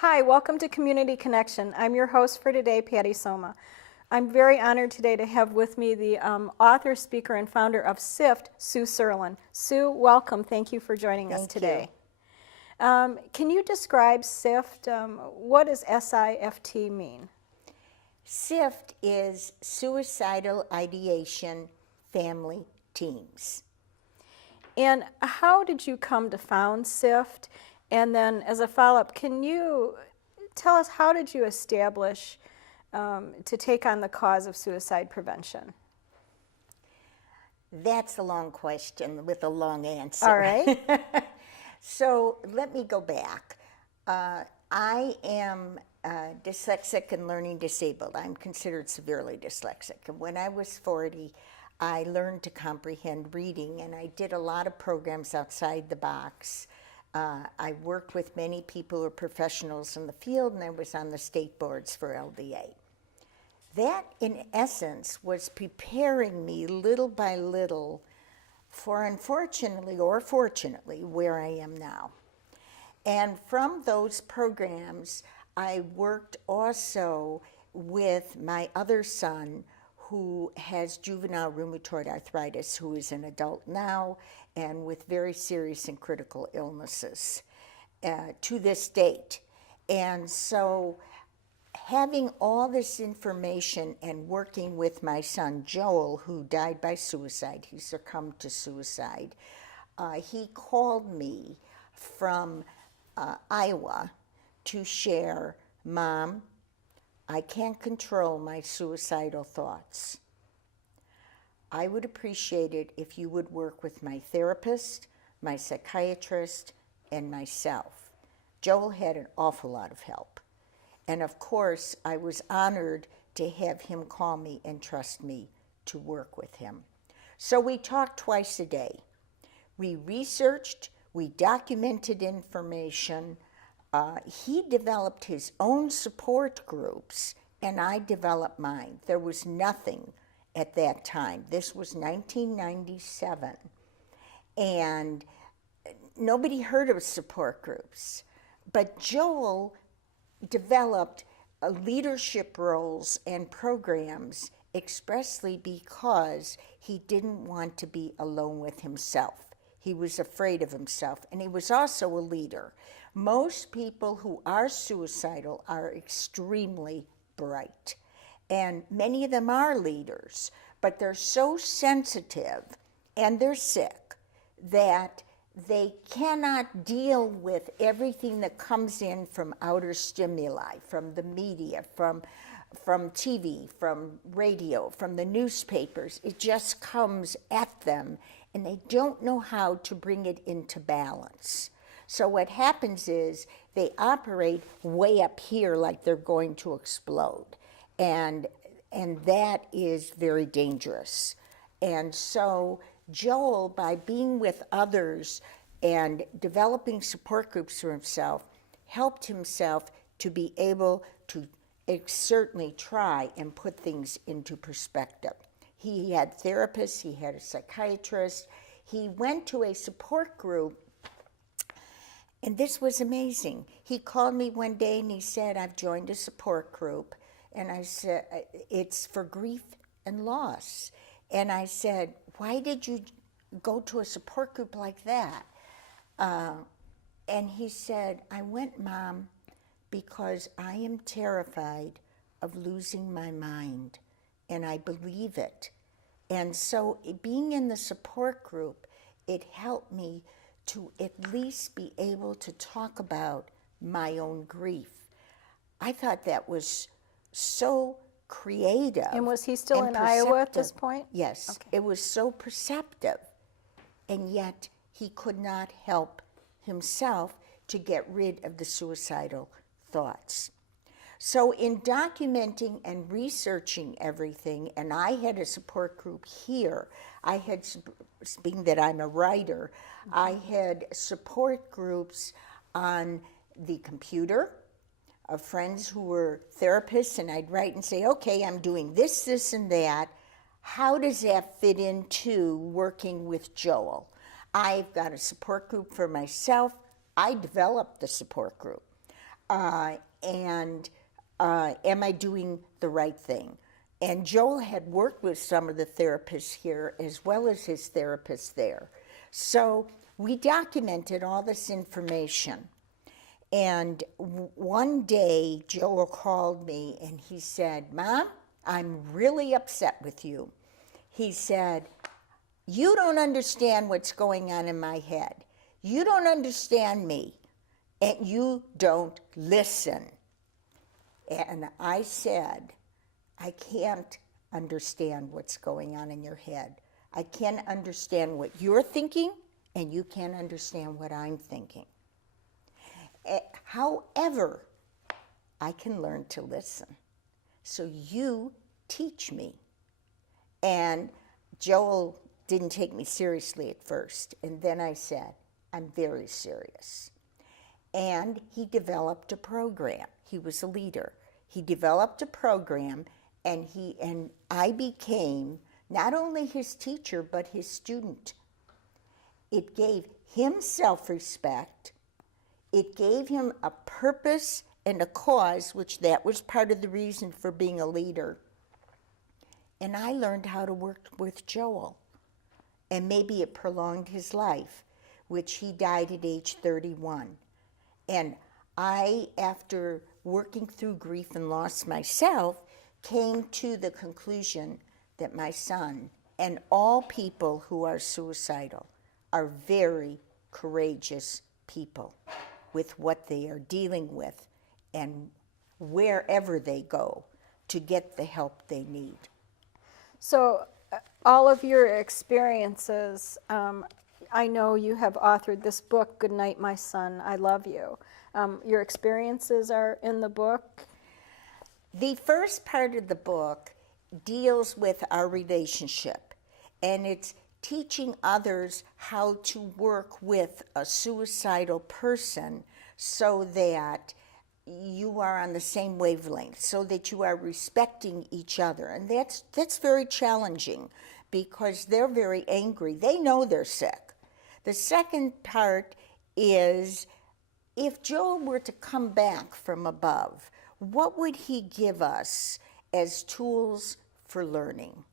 Hi, welcome to Community Connection. I'm your host for today, Patty Soma. I'm very honored today to have with me the author, speaker, and founder of SIFT, Sue Serlin. Sue, welcome. Thank you for joining us today. Can you describe SIFT? What does SIFT mean? SIFT is Suicidal Ideation Family Teams. And how did you come to found SIFT? And then as a follow-up, can you tell us how did you establish to take on the cause of suicide prevention? That's a long question with a long answer. All right. So let me go back. I am dyslexic and learning disabled. I'm considered severely dyslexic. And when I was 40, I learned to comprehend reading, and I did a lot of programs outside the box. I worked with many people who are professionals in the field, and I was on the state boards for LDA. That, in essence, was preparing me little by little for, unfortunately or fortunately, where I am now. And from those programs, I worked also with my other son, who has juvenile rheumatoid arthritis, who is an adult now, and with very serious and critical illnesses to this date. And so having all this information and working with my son, Joel, who died by suicide, he succumbed to suicide, he called me from Iowa to share, "Mom, I can't control my suicidal thoughts. I would appreciate it if you would work with my therapist, my psychiatrist, and myself." Joel had an awful lot of help. And of course, I was honored to have him call me and trust me to work with him. So we talked twice a day. We researched, we documented information. He developed his own support groups, and I developed mine. There was nothing at that time. This was 1997, and nobody heard of support groups. But Joel developed leadership roles and programs expressly because he didn't want to be alone with himself. He was afraid of himself, and he was also a leader. Most people who are suicidal are extremely bright, and many of them are leaders, but they're so sensitive and they're sick that they cannot deal with everything that comes in from outer stimuli, from the media, from TV, from radio, from the newspapers. It just comes at them, and they don't know how to bring it into balance. So what happens is they operate way up here like they're going to explode. And that is very dangerous. And so Joel, by being with others and developing support groups for himself, helped himself to be able to certainly try and put things into perspective. He had therapists, he had a psychiatrist, he went to a support group. And this was amazing. He called me one day and he said, "I've joined a support group." And I said, "It's for grief and loss." And I said, "Why did you go to a support group like that?" And he said, "I went, Mom, because I am terrified of losing my mind, and I believe it. And so being in the support group, it helped me to at least be able to talk about my own grief." I thought that was so creative. And was he still in Iowa at this point? Yes. Okay. It was so perceptive, and yet he could not help himself to get rid of the suicidal thoughts. So in documenting and researching everything, and I had a support group here, I had, being that I'm a writer, I had support groups on the computer of friends who were therapists, and I'd write and say, "Okay, I'm doing this, this, and that. How does that fit into working with Joel?" I've got a support group for myself. I developed the support group. and am I doing the right thing? And Joel had worked with some of the therapists here as well as his therapist there. So we documented all this information. And one day, Joel called me and he said, Mom, I'm really upset with you. He said, you don't understand what's going on in my head. You don't understand me, and you don't listen. And I said, I can't understand what's going on in your head. I can't understand what you're thinking, and you can't understand what I'm thinking. However, I can learn to listen. So you teach me. And Joel didn't take me seriously at first. And then I said, I'm very serious. And he developed a program. He was a leader. He developed a program, and I became not only his teacher, but his student. It gave him self-respect. It gave him a purpose and a cause, which that was part of the reason for being a leader. And I learned how to work with Joel. And maybe it prolonged his life, which he died at age 31. And I, after working through grief and loss myself, came to the conclusion that my son and all people who are suicidal are very courageous people with what they are dealing with and wherever they go to get the help they need. So all of your experiences, I know you have authored this book, Good Night, My Son, I Love You. Your experiences are in the book? The first part of the book deals with our relationship, and it's teaching others how to work with a suicidal person so that you are on the same wavelength, so that you are respecting each other. And that's very challenging because they're very angry. They know they're sick. The second part is, if Joel were to come back from above, what would he give us as tools for learning?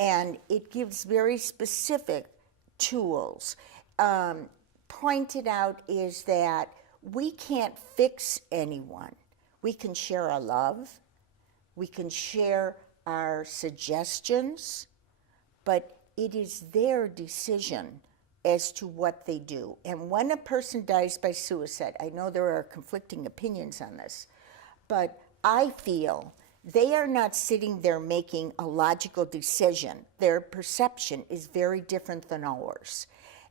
And it gives very specific tools. Pointed out is that we can't fix anyone. We can share our love, we can share our suggestions, but it is their decision as to what they do. And when a person dies by suicide, I know there are conflicting opinions on this, but I feel they are not sitting there making a logical decision. Their perception is very different than ours.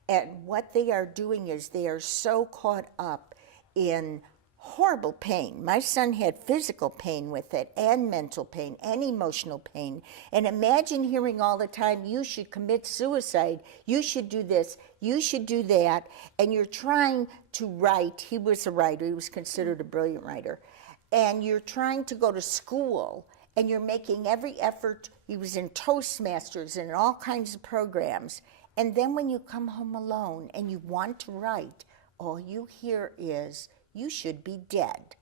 And what they are doing is they are so caught up in horrible pain. My son had physical pain with it, and mental pain, and emotional pain. And imagine hearing all the time, you should commit suicide, you should do this, you should do that, and you're trying to write. He was a writer, he was considered a brilliant writer. And you're trying to go to school, and you're making every effort. He was in Toastmasters and all kinds of programs. And then when you come home alone and you want to write, all you hear is, you should be dead.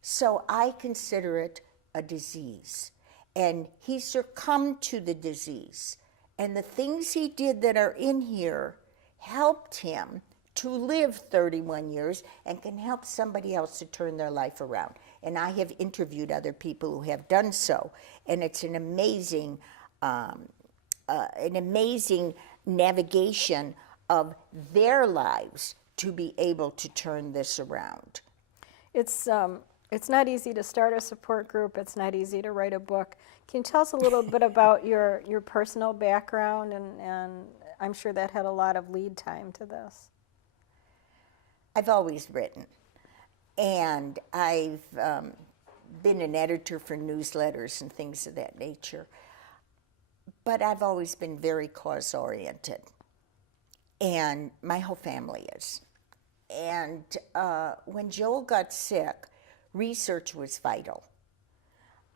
So I consider it a disease. And he succumbed to the disease. And the things he did that are in here helped him to live 31 years and can help somebody else to turn their life around. And I have interviewed other people who have done so. And it's an amazing navigation of their lives to be able to turn this around. It's not easy to start a support group. It's not easy to write a book. Can you tell us a little bit about your personal background? And I'm sure that had a lot of lead time to this. I've always written. And I've been an editor for newsletters and things of that nature. But I've always been very cause-oriented. And my whole family is. And when Joel got sick, research was vital.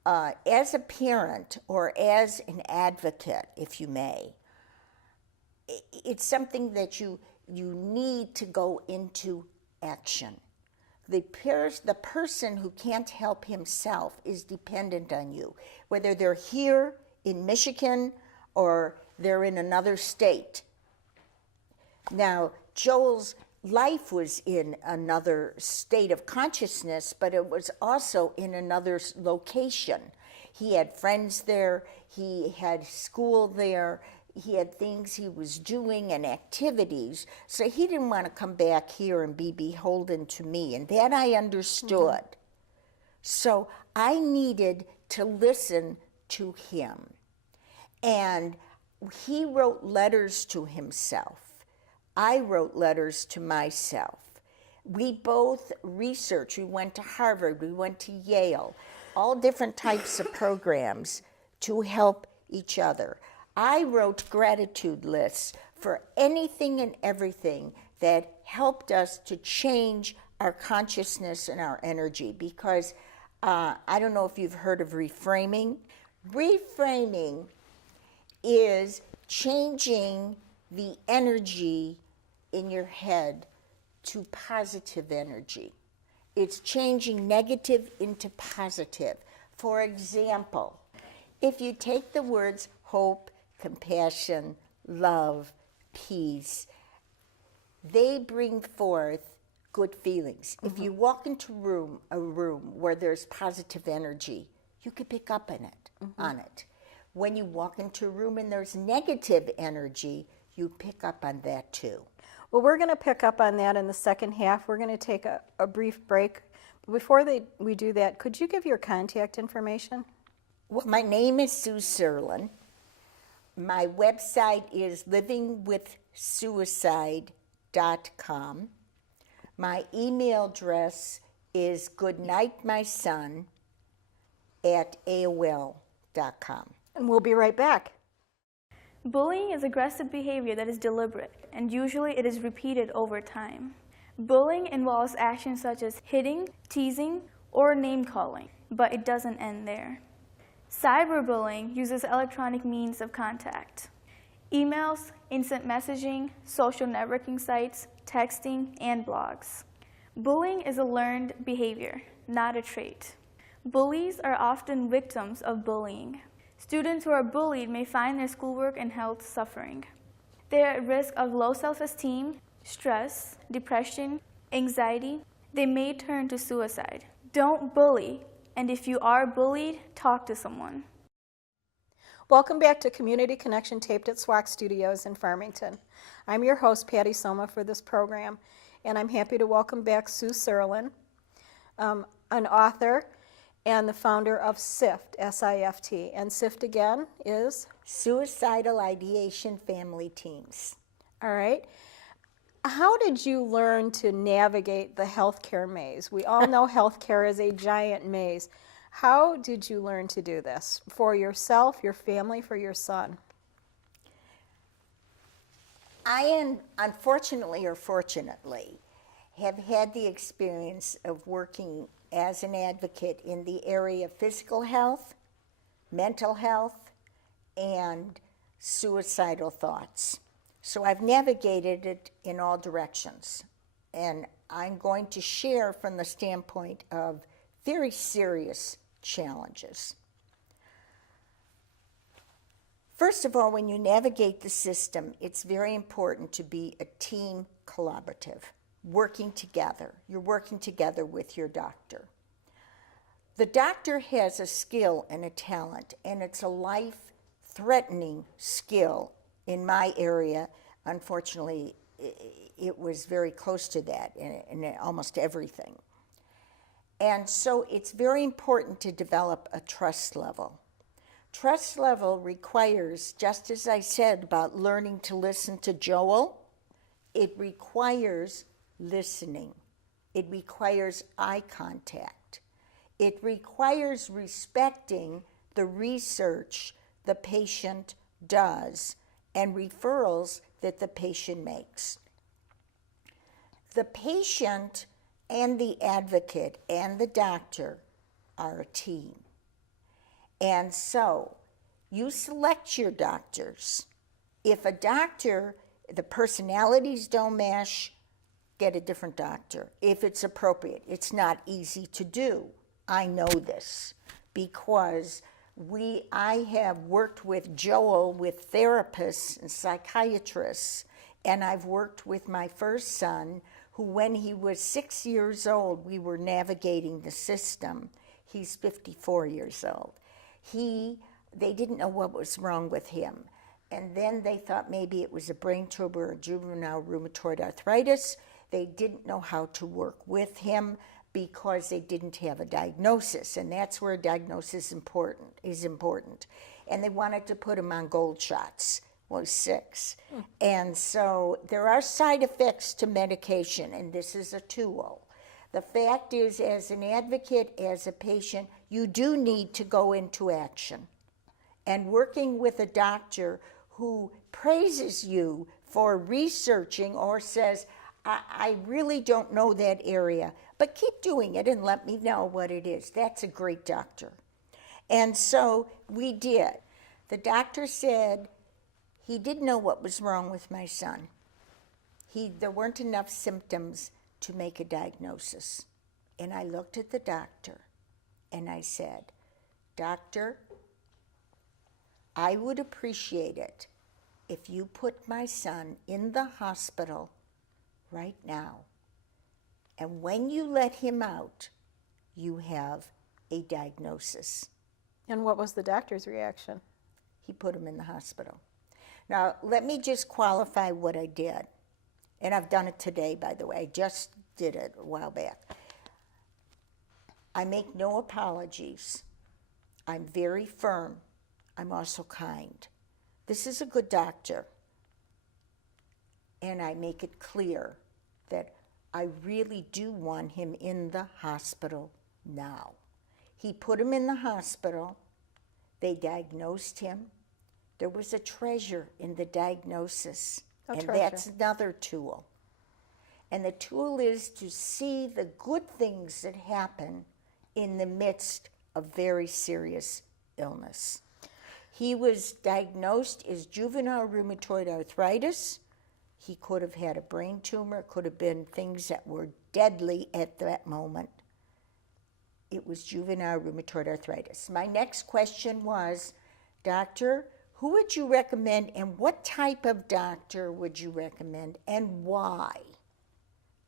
As a parent or as an advocate, if you may, it's something that you need to go into action. The person who can't help himself is dependent on you, whether they're here in Michigan or they're in another state. Now, Joel's life was in another state of consciousness, but it was also in another location. He had friends there, he had school there, he had things he was doing and activities, so he didn't want to come back here and be beholden to me, and that I understood. So I needed to listen to him. And he wrote letters to himself. I wrote letters to myself. We both researched. We went to Harvard, we went to Yale, all different types of programs to help each other. I wrote gratitude lists for anything and everything that helped us to change our consciousness and our energy, because I don't know if you've heard of reframing. Reframing is changing the energy in your head to positive energy. It's changing negative into positive. For example, if you take the words hope, compassion, love, peace, they bring forth good feelings. If you walk into a room where there's positive energy, you could pick up on it. When you walk into a room and there's negative energy, you pick up on that too. Well, we're going to pick up on that in the second half. We're going to take a brief break. Before we do that, could you give your contact information? Well, my name is Sue Serlin. My website is livingwithsuicide.com. My email address is goodnightmyson@aol.com. And we'll be right back. Bullying is aggressive behavior that is deliberate, and usually it is repeated over time. Bullying involves actions such as hitting, teasing, or name-calling, but it doesn't end there. Cyberbullying uses electronic means of contact. Emails, instant messaging, social networking sites, texting, and blogs. Bullying is a learned behavior, not a trait. Bullies are often victims of bullying. Students who are bullied may find their schoolwork and health suffering. They are at risk of low self-esteem, stress, depression, anxiety. They may turn to suicide. Don't bully, and if you are bullied, talk to someone. Welcome back to Community Connection, taped at SWAC Studios in Farmington. I'm your host, Patty Soma, for this program, and I'm happy to welcome back Sue Serlin, an author and the founder of SIFT, S-I-F-T. And SIFT again is? Suicidal Ideation Family Teams. All right. How did you learn to navigate the healthcare maze? We all know healthcare is a giant maze. How did you learn to do this for yourself, your family, for your son? I, unfortunately or fortunately, have had the experience of working as an advocate in the area of physical health, mental health, and suicidal thoughts. So I've navigated it in all directions. And I'm going to share from the standpoint of very serious challenges. First of all, when you navigate the system, it's very important to be a team collaborative, working together. You're working together with your doctor. The doctor has a skill and a talent, and it's a life-threatening skill. In my area, unfortunately, it was very close to that in almost everything. And so it's very important to develop a trust level. Trust level requires, just as I said about learning to listen to Joel, it requires listening. It requires eye contact. It requires respecting the research the patient does and referrals that the patient makes. The patient and the advocate and the doctor are a team. And so you select your doctors. If a doctor, the personalities don't mesh, get a different doctor if it's appropriate. It's not easy to do. I know this because I have worked with Joel with therapists and psychiatrists, and I've worked with my first son, who when he was 6 years old, we were navigating the system. He's 54 years old. They didn't know what was wrong with him. And then they thought maybe it was a brain tumor or juvenile rheumatoid arthritis. They didn't know how to work with him because they didn't have a diagnosis. And that's where a diagnosis is important. And they wanted to put him on gold shots. Well, 6. And so there are side effects to medication, and this is a tool. The fact is, as an advocate, as a patient, you do need to go into action. And working with a doctor who praises you for researching or says, I really don't know that area, but keep doing it and let me know what it is. That's a great doctor. And so we did. The doctor said he didn't know what was wrong with my son. There weren't enough symptoms to make a diagnosis. And I looked at the doctor and I said, Doctor, I would appreciate it if you put my son in the hospital right now. And when you let him out, you have a diagnosis. And what was the doctor's reaction? He put him in the hospital. Now, let me just qualify what I did. And I've done it today, by the way. I just did it a while back. I make no apologies. I'm very firm. I'm also kind. This is a good doctor. And I make it clear that I really do want him in the hospital now. He put him in the hospital. They diagnosed him. There was a treasure in the diagnosis. That's another tool. And the tool is to see the good things that happen in the midst of very serious illness. He was diagnosed as juvenile rheumatoid arthritis. He could have had a brain tumor, could have been things that were deadly at that moment. It was juvenile rheumatoid arthritis. My next question was, Doctor, who would you recommend and what type of doctor would you recommend and why?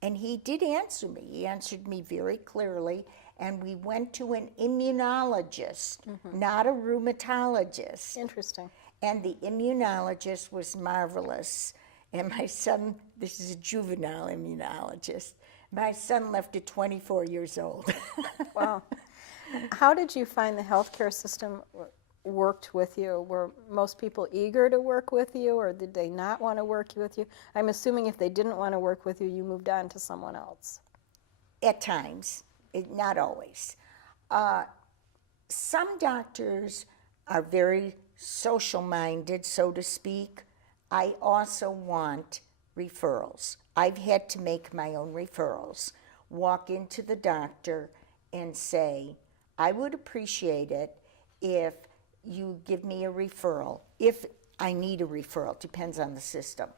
And he did answer me. He answered me very clearly, and we went to an immunologist, not a rheumatologist. Interesting. And the immunologist was marvelous. And my son, this is a juvenile immunologist, my son left at 24 years old. Wow. How did you find the healthcare system worked with you? Were most people eager to work with you, or did they not want to work with you? I'm assuming if they didn't want to work with you, you moved on to someone else. At times, not always. Some doctors are very social-minded, so to speak. I also want referrals. I've had to make my own referrals, walk into the doctor and say, I would appreciate it if you give me a referral, if I need a referral, depends on the system,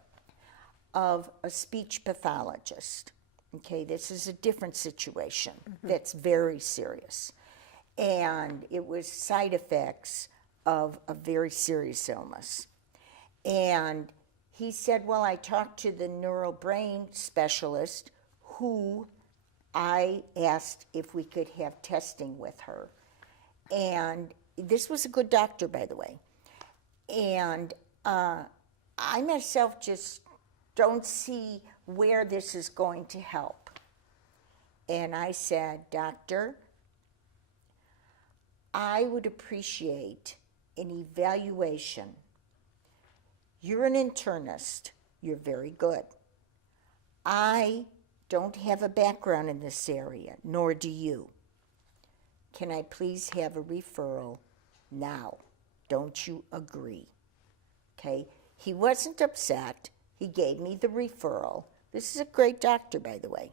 of a speech pathologist. Okay, this is a different situation that's very serious. And it was side effects of a very serious illness. And he said, well, I talked to the neurobrain specialist who I asked if we could have testing with her. And this was a good doctor, by the way. And I myself just don't see where this is going to help. And I said, Doctor, I would appreciate an evaluation. You're an internist. You're very good. I don't have a background in this area, nor do you. Can I please have a referral now? Don't you agree? Okay. He wasn't upset. He gave me the referral. This is a great doctor, by the way.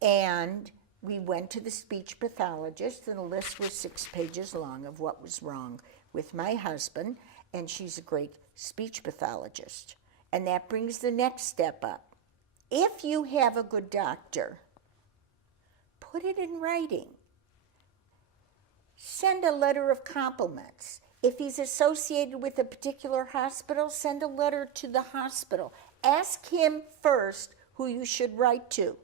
And we went to the speech pathologist, and the list was 6 pages long of what was wrong with my husband, and she's a great speech pathologist. And that brings the next step up. If you have a good doctor, put it in writing. Send a letter of compliments. If he's associated with a particular hospital, send a letter to the hospital. Ask him first who you should write to,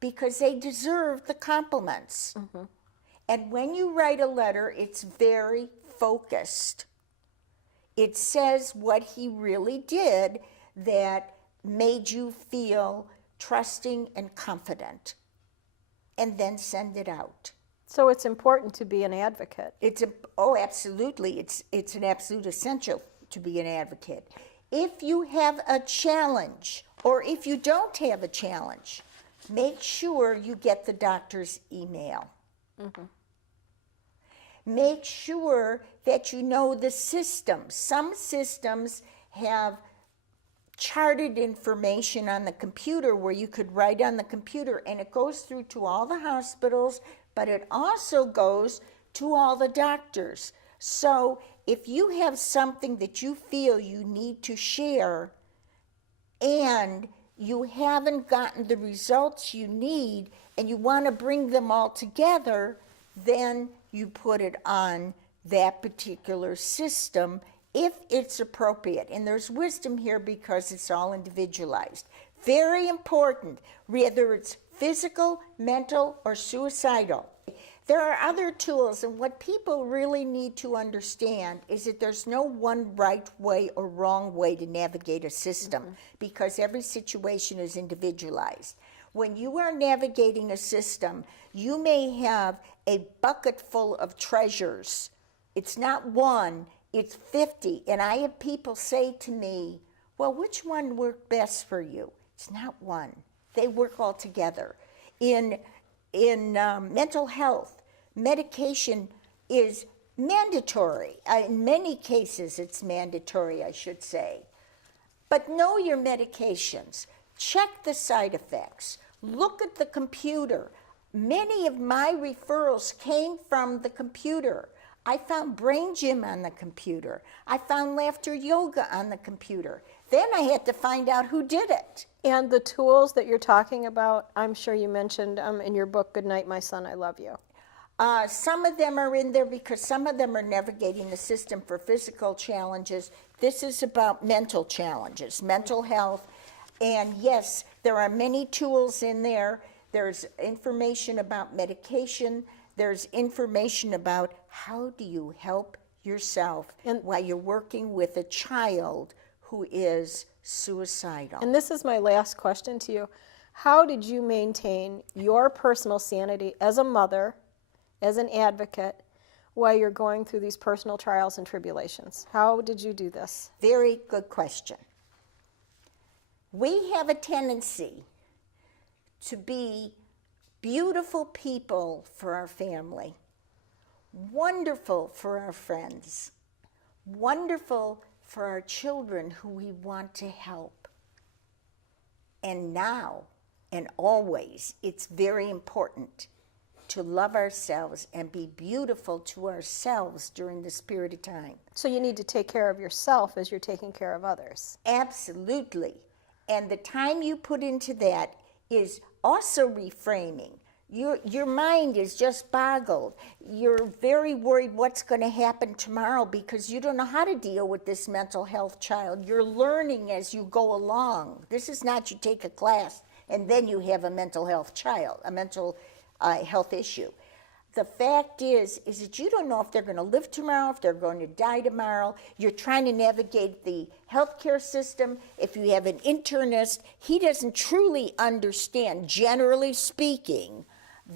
because they deserve the compliments. And when you write a letter, it's very focused. It says what he really did that made you feel trusting and confident. And then send it out. So it's important to be an advocate. Oh, absolutely. It's an absolute essential to be an advocate. If you have a challenge, or if you don't have a challenge, make sure you get the doctor's email. Make sure that you know the system. Some systems have charted information on the computer where you could write on the computer, and it goes through to all the hospitals, but it also goes to all the doctors. So if you have something that you feel you need to share and you haven't gotten the results you need and you want to bring them all together, then you put it on that particular system if it's appropriate. And there's wisdom here because it's all individualized. Very important, whether it's physical, mental, or suicidal. There are other tools, and what people really need to understand is that there's no one right way or wrong way to navigate a system, because every situation is individualized. When you are navigating a system, you may have a bucket full of treasures. It's not one, it's 50. And I have people say to me, well, which one worked best for you? It's not one. They work all together. In mental health, medication is mandatory. In many cases, it's mandatory, I should say. But know your medications. Check the side effects. Look at the computer. Many of my referrals came from the computer. I found Brain Gym on the computer. I found Laughter Yoga on the computer. Then I had to find out who did it. And the tools that you're talking about, I'm sure you mentioned in your book, Good Night, My Son, I Love You. Some of them are in there because some of them are navigating the system for physical challenges. This is about mental challenges, mental health. And yes, there are many tools in there. There's information about medication. There's information about how do you help yourself while you're working with a child who is suicidal. And this is my last question to you. How did you maintain your personal sanity as a mother, as an advocate, while you're going through these personal trials and tribulations? How did you do this? Very good question. We have a tendency to be beautiful people for our family, wonderful for our friends, wonderful for our children who we want to help. And now and always, it's very important to love ourselves and be beautiful to ourselves during this period of time. So you need to take care of yourself as you're taking care of others. Absolutely. And the time you put into that is also reframing. Your mind is just boggled. You're very worried what's going to happen tomorrow because you don't know how to deal with this mental health child. You're learning as you go along. This is not you take a class and then you have a mental health child, a mental health issue. The fact is that you don't know if they're going to live tomorrow, if they're going to die tomorrow. You're trying to navigate the healthcare system. If you have an internist, he doesn't truly understand, generally speaking,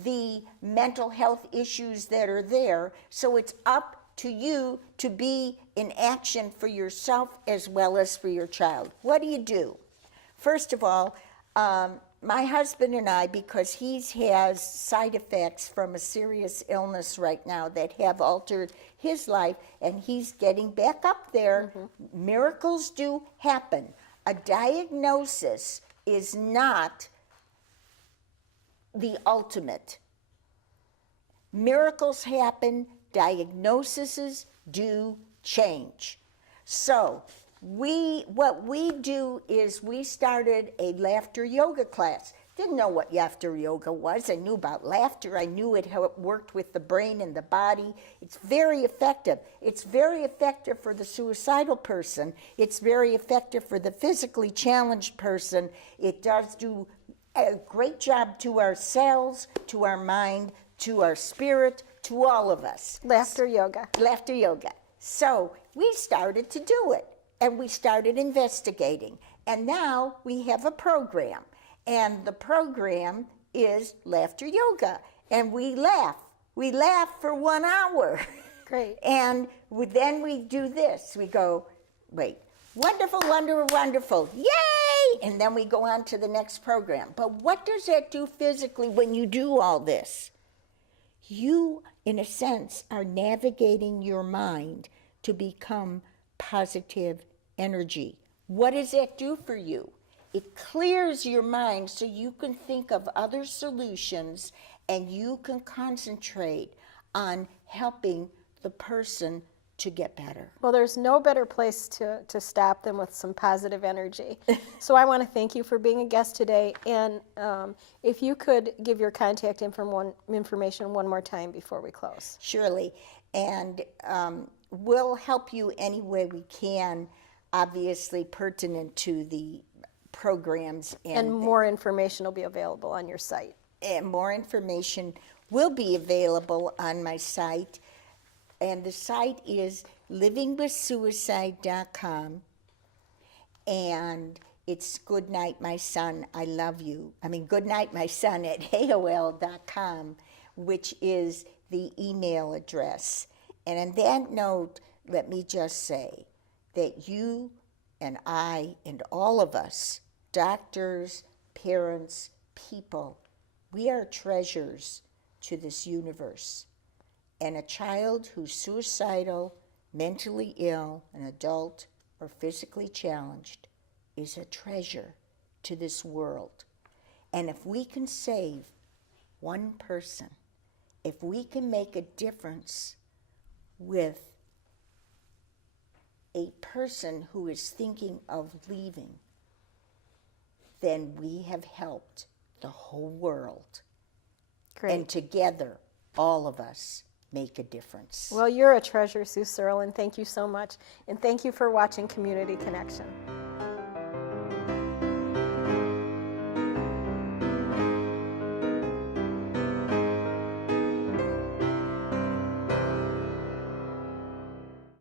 the mental health issues that are there. So it's up to you to be in action for yourself as well as for your child. What do? First of all, my husband and I, because he has side effects from a serious illness right now that have altered his life, and he's getting back up there. Miracles do happen. A diagnosis is not the ultimate. Miracles happen, diagnoses do change. So what we do is we started a laughter yoga class. Didn't know what laughter yoga was. I knew about laughter. I knew how it worked with the brain and the body. It's very effective. It's very effective for the suicidal person. It's very effective for the physically challenged person. It does do a great job to our cells, to our mind, to our spirit, to all of us. Laughter yoga. Laughter yoga. So we started to do it, and we started investigating. And now we have a program. And the program is laughter yoga. And we laugh. We laugh for 1 hour. Great. And then we do this. We go, wait, wonderful, wonderful, wonderful. Yay! And then we go on to the next program. But what does that do physically when you do all this? You, in a sense, are navigating your mind to become positive energy. What does that do for you? It clears your mind so you can think of other solutions and you can concentrate on helping the person to get better. Well, there's no better place to stop than with some positive energy. So I want to thank you for being a guest today. And if you could give your contact information one more time before we close. Surely. And we'll help you any way we can, obviously pertinent to the programs. And more information will be available on your site. And more information will be available on my site. And the site is livingwithsuicide.com. And it's Good Night, My Son, I Love You. Good Night, My Son at AOL.com, which is the email address. And on that note, let me just say that you and I and all of us, doctors, parents, people, we are treasures to this universe. And a child who's suicidal, mentally ill, an adult, or physically challenged is a treasure to this world. And if we can save one person, if we can make a difference with a person who is thinking of leaving, then we have helped the whole world. Great. And together, all of us make a difference. Well, you're a treasure, Sue Serlin. Thank you so much. And thank you for watching Community Connection.